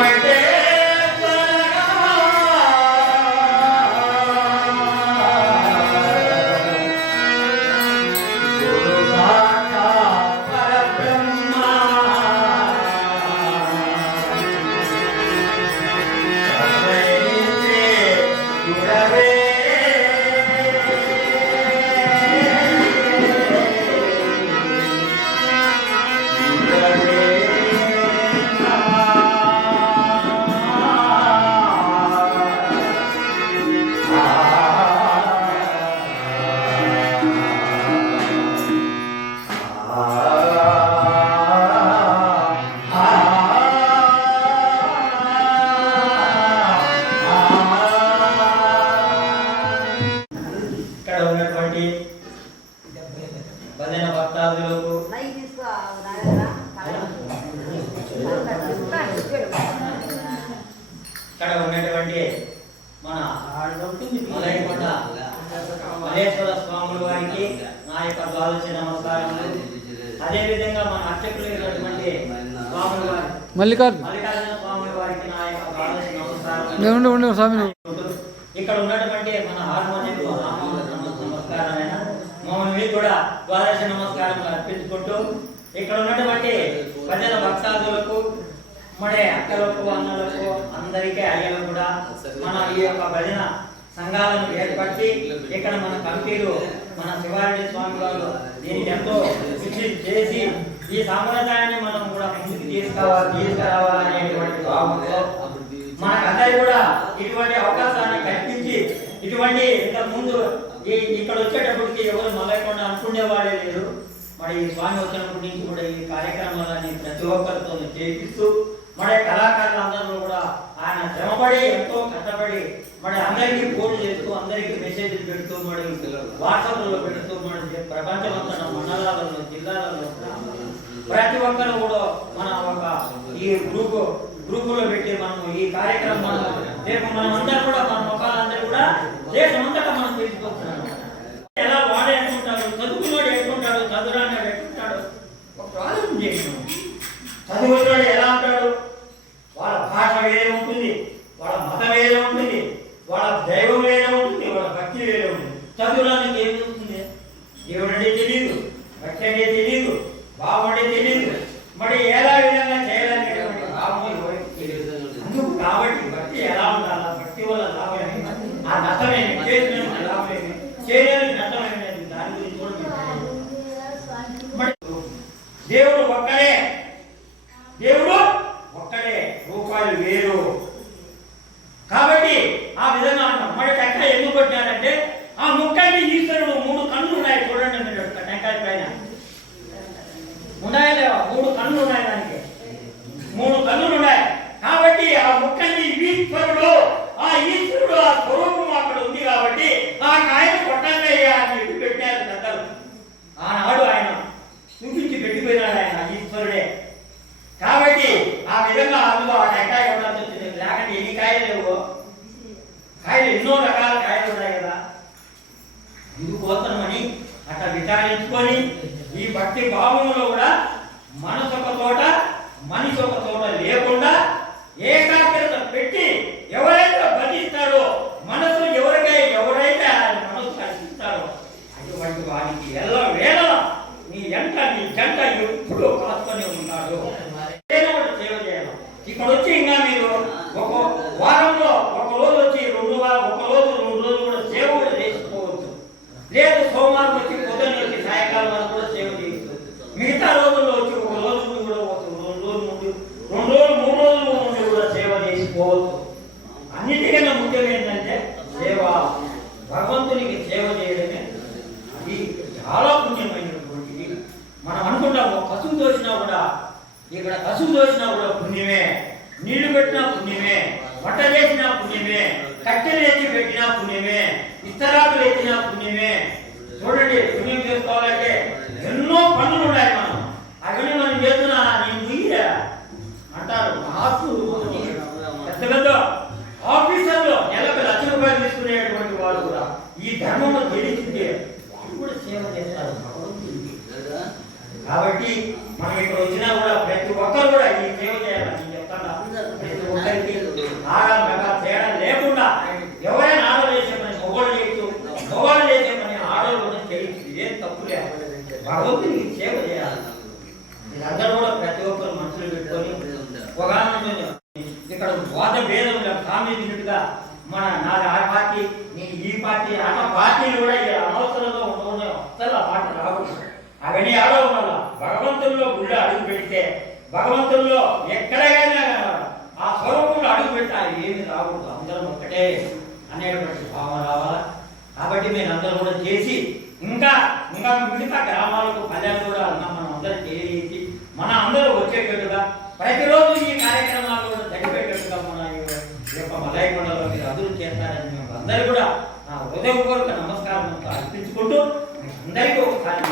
my day. ఉన్నటువంటి మన మల్లేశ్వర స్వాముల వారికి నా యొక్క ద్వాదశ నమస్కారములు. అదే విధంగా మన అర్చకులు స్వాముల వారి మల్లికార్జున. మల్లికార్జున స్వాముల వారికి నా యొక్క ద్వాదశ ఉండే స్వామి. ఇక్కడ ఉన్నటువంటి మన హార్మోనియం నమస్కారమైన మమ్మల్ని కూడా ద్వాదశ నమస్కారం అర్పించుకుంటూ ఇక్కడ ఉన్నటువంటి ప్రజల భక్తాదులకు మరి అక్కలకు అన్నలకు అందరికీ అయ్యలకు కూడా మన ఈ యొక్క భజన సంఘాలను ఏర్పరిచి ఇక్కడ మన కమిటీలు మన శివారెడ్డి స్వామి వారు దీన్ని ఎంతో కృషి చేసి ఈ సాంప్రదాయాన్ని మనం కూడా ముందుకు తీసుకురావాలి తీసుకురావాలనేటువంటి భావంతో మనకందరి కూడా ఇటువంటి అవకాశాన్ని కల్పించి ఇటువంటి ఇంతకు ముందు ఈ ఇక్కడ వచ్చేటప్పటికి ఎవరు మలయకుండా అనుకునేవాడే లేరు మరి ఈ స్వామి వచ్చినప్పటి నుంచి కూడా ఈ కార్యక్రమాలన్నీ ప్రతి ఒక్కరితో చేపిస్తూ మరి కళాకారులందరూ కూడా ఆయన శ్రమపడి ఎంతో కష్టపడి మరి అందరికీ ఫోన్ చేస్తూ అందరికీ మెసేజ్లు పెడుతూ మరి వాట్సాప్లలో పెడుతూ మరి ప్రపంచమంతా మండలాలలో జిల్లాలలో ప్రతి ఒక్కరు కూడా మన ఒక ఈ గ్రూప్ గ్రూపులో పెట్టి మనము ఈ కార్యక్రమం రేపు మనం అందరూ కూడా మన ముఖాలందరూ కూడా దేశమంతటా మనం తెలిసిపోతున్నాం ఎలా వాడు ఎట్టుకుంటాడు చదువుకున్నాడు ఎట్లుంటాడు చదువురాన్నాడు ఎట్లుంటాడు ఒక ప్రాబ్లం చేసినాం చదువుకున్నాడు ఎలా ఉంటాడు వాళ్ళ భాష వేరే ఉంటుంది వాళ్ళ మతం వేరే ఉంటుంది వాళ్ళ దైవం వేరే ఉంటుంది వాళ్ళ భక్తి వేరే ఉంటుంది. చదువులానికి ఏం ఉంటుంది? దేవుడు అంటే తెలియదు భక్తి అంటే తెలియదు బాబు అంటే తెలియదు మరి ఎలా విధంగా చేయాలనేటువంటి భావం తెలియదు. అందుకు కాబట్టి భక్తి ఎలా ఉండాలి? భక్తి వల్ల లాభం ఆ నష్టమేమి చేసిన లాభమేమి చేయలేని నష్టమేమి దాని గురించి కూడా మరి దేవుడు ఒక్కడే దేవుడు ఒక్కడే రూపాయలు వేరు కాబట్టి ఆ విధంగా అంటాం. మరి టెంకాయ ఎందుకు కొట్టినారంటే ఆ ముక్కని ఈశ్వరుడు మూడు కన్నులు ఉన్నాయి చూడండి మీరు ఒక టెంకాయ పైన. ఉన్నాయా లేవా? మూడు కన్నులు ఉన్నాయి దానికి. మూడు కన్నులు ఉన్నాయి కాబట్టి ఆ ముక్కని ఈశ్వరుడు ఆ ఈశ్వరుడు ఆ స్వరూపం అక్కడ ఉంది కాబట్టి ఆ కాయను కొట్టాలయ్యా అని చెప్పి పెట్టారు పెద్దలు. ఆనాడు ఆయన చూపించి పెట్టిపోయినాడు ఆయన ఈశ్వరుడే. కాబట్టి ఆ విధంగా అందులో ఆ టెంకాయ కొట్టాల్సి వచ్చింది లేకపోతే ఎన్ని కాయలు లేవు కాయలు ఎన్నో రకాల కాయలు ఉన్నాయి కదా. ఇందుకోసమని అట్లా విచారించుకొని ఈ భక్తి భావంలో కూడా మనసు ఒక తోట మనిషి ఒక తోట లేకుండా ఏకాగ్రత పెట్టి ఎవరైతే భజిస్తారో మనసు ఎవరికై ఎవరైతే ఆయన మనసు కల్పిస్తారో అటువంటి వారికి ఎలా వేళ నీ ఎంట నీ జంట ఎప్పుడు కాసుకొని ఉన్నాడు ఏదో ఒకటి సేవ చేయాలి ఇక్కడ వచ్చి ఇంకా మీరు ఒక వారంలో ఒక రోజు వచ్చి రెండు వారం ఒక రోజు రెండు రోజులు కూడా సేవ కూడా చేసుకోవచ్చు లేదు సోమవారం వచ్చి పొద్దున్న వచ్చి సాయంకాలం వరకు కూడా సేవ చేయొచ్చు మిగతా రోజుల్లో వచ్చి ఒక రోజు కూడా ఒక రెండు రోజులు ముందు రెండు రోజులు మూడు రోజులు ముందు కూడా పోవద్దు. అన్నిటికన్నా ముఖ్యం ఏంటంటే సేవ. భగవంతునికి సేవ చేయడమే అది చాలా పుణ్యమైనటువంటిది. మనం అనుకుంటాము పశువు తోసినా కూడా ఇక్కడ పశువు తోసినా కూడా పుణ్యమే. నీళ్ళు పెట్టినా పుణ్యమే. వంట చేసినా పుణ్యమే. కట్టెలు ఎత్తి పెట్టినా పుణ్యమే. ఇస్తరాకులు ఎత్తినా పుణ్యమే. చూడండి సేవ చేస్తారు కాబట్టి మనం ఇక్కడ వచ్చినా కూడా ప్రతి ఒక్కరు కూడా ఈ సేవ చేయాలని నేను చెప్తాను. ప్రతి ఒక్కరికి ఆరా మగ తేడా లేకుండా ఎవరైనా ఆడలు పని మొగోళ్ళు చేయొచ్చు మొగోళ్ళు చేసే పని ఆడలు కూడా చేయొచ్చు ఇదేం తప్పు లేదు భగవంతునికి సేవ చేయాలి. మీరందరూ కూడా ప్రతి ఒక్కరు మనుషులు పెట్టుకొని ఒక ఇక్కడ వాద భేదం లేదు కామినట్టుగా మన నాది ఆ పార్టీ నీ ఈ పార్టీ అన్న పార్టీలు కూడా అనవసరం మాట రాకూడదు అవన్నీ ఆడవు ఉండాల భగవంతుల్లో గుళ్ళో అడుగు పెడితే భగవంతుల్లో ఎక్కడైనా ఆ స్వరూపంలో అడుగు పెట్టా ఏమి రాకూడదు అందరం ఒక్కటే అనేటువంటి భావన రావాలా? కాబట్టి మీరు అందరూ కూడా చేసి ఇంకా ఇంకా మిగతా గ్రామాలకు పల్లెలు కూడా అన్నా మనం అందరం చేసి మన అందరూ వచ్చేటట్టుగా ప్రతిరోజు ఈ కార్యక్రమాలు కూడా జరిపేటట్టుగా మన ఈ యొక్క మలయకొండలో మీరు అదులు చేస్తారని మేము అందరూ కూడా నా హృదయపూర్వక 大悟さんに。